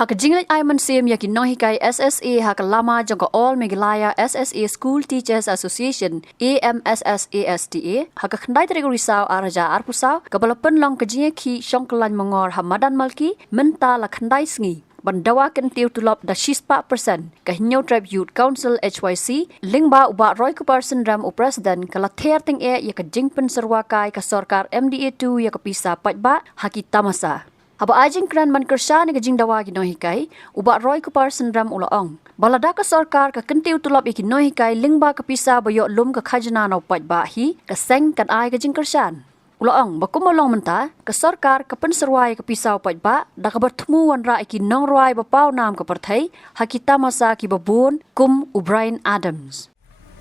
Hak jinglet ai man sem yakin no hikai SSA hak lama jong all Meghalaya SSA School Teachers Association AMSSASTA hak khandai tere risau araja arpusau kabalapan long kajinge ki shongklan mongor hamadan malki menta la khandai sngi bandawa kan tiu tulop da 6% ka hinyo tribe youth council HYC lingba uba roy ka person ram u president kala Ther ting e ya ka jingpen serwa kai ka Sorkar MDA2 ya ka Pisa Paidbah haki tamasa Aba ajing kran man kersa ni gajing dawa gi no hikai uba roy ka person ram ulaong balada ka Sorkar ka kentiu tulop iki no hikai lingba ka Pisa bayo lum ka Khajna no Paidbah hi ka seng kan ai gajing kersan ulaong bakumolong menta ka Sorkar ka penserwai ka Pisa Paidbah da ka bertemu Wanrah iki nong roi bapau nam ka perthai hakita masa ki babun kum Bryan Adams.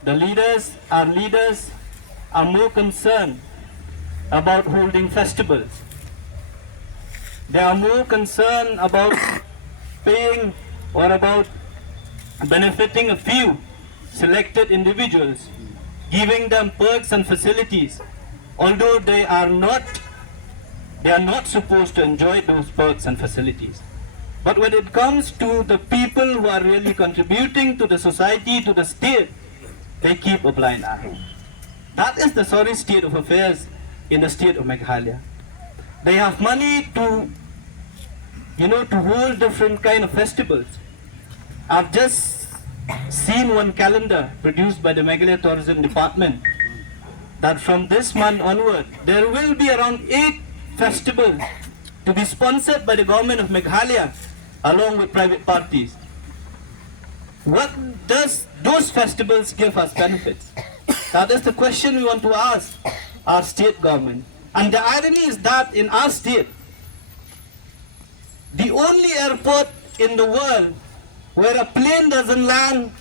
The leaders are more concerned about holding festivals. They are more concerned about paying or about benefiting a few selected individuals, giving them perks and facilities, although they are not supposed to enjoy those perks and facilities. But when it comes to the people who are really contributing to the society, to the state, they keep a blind eye. That is the sorry state of affairs in the state of Meghalaya. They have money to hold different kind of festivals. I've just seen one calendar produced by the Meghalaya Tourism Department that from this month onward, there will be around 8 festivals to be sponsored by the government of Meghalaya along with private parties. What does those festivals give us benefits? That is the question we want to ask our state government. And the irony is that in our state, the only airport in the world where a plane doesn't land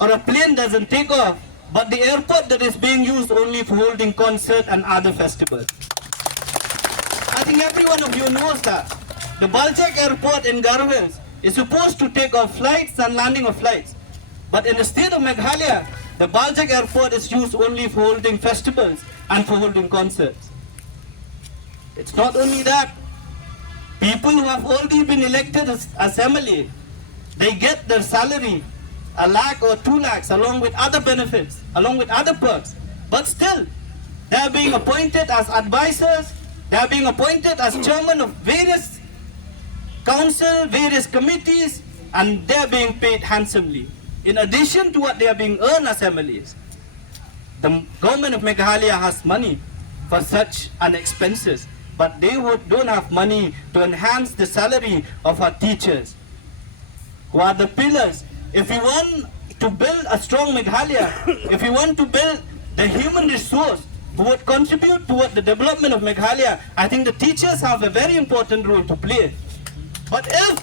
or a plane doesn't take off, but the airport that is being used only for holding concerts and other festivals. I think every one of you knows that. The Balchak airport in Kyrwoh is supposed to take off flights and landing of flights. But in the state of Meghalaya, the Balchak airport is used only for holding festivals and for holding concerts. It's not only that. People who have already been elected as MLA, they get their salary, 1 lakh or 2 lakhs, along with other benefits, along with other perks. But still, they are being appointed as advisors, they are being appointed as chairman of various council, various committees, and they are being paid handsomely. In addition to what they are being earned as MLAs, the government of Meghalaya has money for such expenses. But they don't have money to enhance the salary of our teachers, who are the pillars. If we want to build a strong Meghalaya, if we want to build the human resource who would contribute toward the development of Meghalaya, I think the teachers have a very important role to play. But if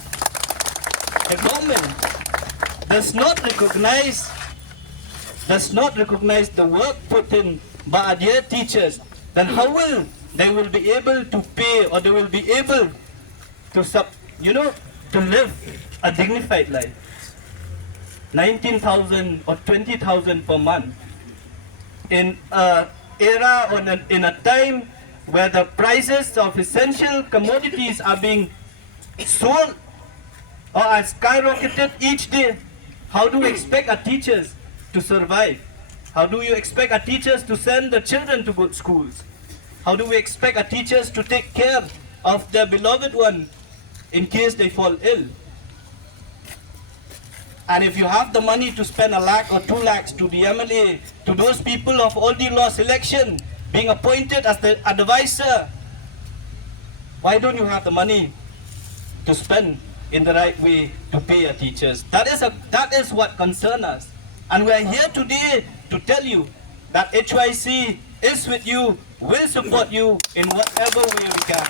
the government does not recognize the work put in by our dear teachers, then how will they be able to pay, or they will be able to live a dignified life? 19,000 or 20,000 per month in an era or in a time where the prices of essential commodities are being sold or are skyrocketed each day. How do we expect our teachers to survive? How do you expect our teachers to send their children to good schools? How do we expect our teachers to take care of their beloved one in case they fall ill? And if you have the money to spend 1 lakh or 2 lakhs to the MLA, to those people who have already lost election, being appointed as the advisor, why don't you have the money to spend in the right way to pay our teachers? That is what concerns us. And we are here today to tell you that HYC is with you, will support you in whatever way we can.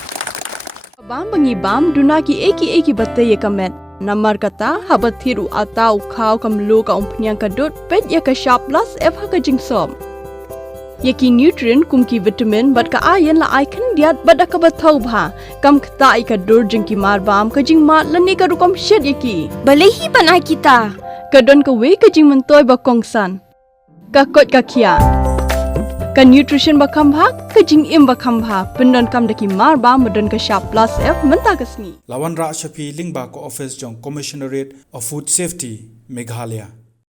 Bam bangi bam duna ki eki batte ye comment. Namar kata habat thiru atau khau kam lo ka umpnyang ka dot pet ya ka sharp plus f ha ka jingsom. Yaki nutrient kum ki vitamin bat ka iron la icon diat bada ka bathau bha kam khta I ka dur jing ki mar bam ka jing mat lani ka rukom shed yaki. Balehi banai kita. Ka don ka we ka jing mentoy ba kongsan. Ka kot ka kia. Ka nutrition ba kam bhak ka jing im ba khamba pendon kam daki mar ba modon ka sharp plus f menta kasni Wanrah shapi lingba ko office jong commissionerate of food safety Meghalaya.